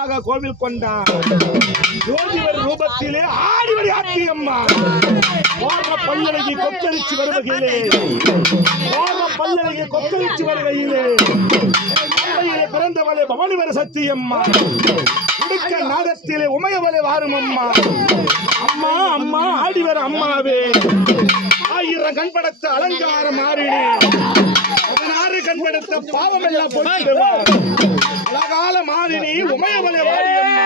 ஆக கோவில் கொண்டான் ஜோதிவர் ரூபத்திலே ஆடிவடி ஆட்டி அம்மா. ஓர்ம பல்லழகி கொத்தளிச்சு வருவகையிலே ஓர்ம பல்லழகி கொத்தளிச்சு வருகையிலே. பிறந்தவளே பவானிவர சத்தியம்மா உடுக்க நாதத்திலே உமையவளே வாரும் அம்மா. அம்மா அம்மா ஆடிவர அம்மாவே. ஆயிரம் கண்படத்த அலங்காரம் மாறினேன் கண்படுத்த பாவம் எல்லாம் அழகால மாறினி உமையவளை வாரியம்மா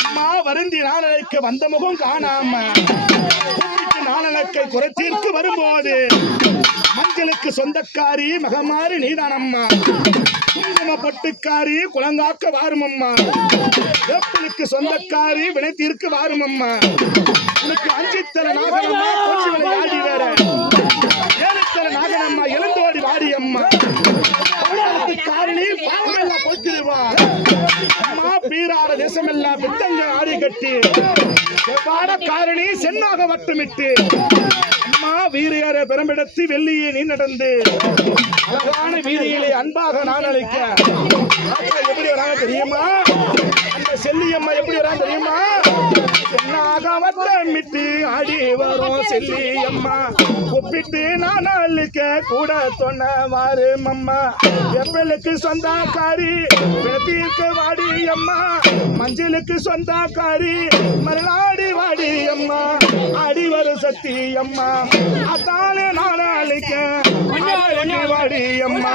அம்மா. வருந்தி நாளனைக்கு வந்த முகம் காணாம நாளனக்கை குறைத்தீர்க்கு வரும்போது மஞ்சளுக்கு சொந்தக்காரி மகமாரி நீதானம்மா. குங்கும பட்டுக்காரி குளங்காக்க வாருமம்மா. வேப்பலுக்கு சொந்தக்காரி வினைத்தீர்க்கு வாருமம்மா. உனக்கு அஞ்சித்தர நாகனம்மா கொஞ்சி விளையாடி வேற எழுந்தோடி வாரியம்மா காரணி பாவமெல்லாம் அம்மா பீரார தேசமெல்லாம் பித்தங்க ஆடி கட்டி. செவ்வாட காரணி சென்னாக வட்டமிட்டு. அம்மா வீரையார பெரும்பிடத்து வெள்ளியே நீ நடந்து. அழகான வீதியிலே அன்பாக நான் அழைக்க. எப்படி வராங்க தெரியுமா? அந்த செல்லியம்மா எப்படி வராங்க தெரியுமா? சென்னாக வட்டமிட்டு ஆடி வரும் செல்லியம்மா. ஒப்பிட்டு நான் அழுக்க கூட சொன்னவாறு மம்மா எப்பலுக்கு சொந்தக்காரி? தீர்க்க வாடி அம்மா. மஞ்சளுக்கு சொந்தக்காரி. மறுநாடி வாடி அம்மா. ஆடி வரும் சக்தி அம்மா. அத்தாலே நான் அழைக்க அழகு வாடி அம்மா.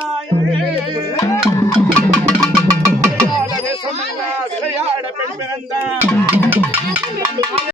பிறந்தாயே விளையாட பெண் பிறந்தாய்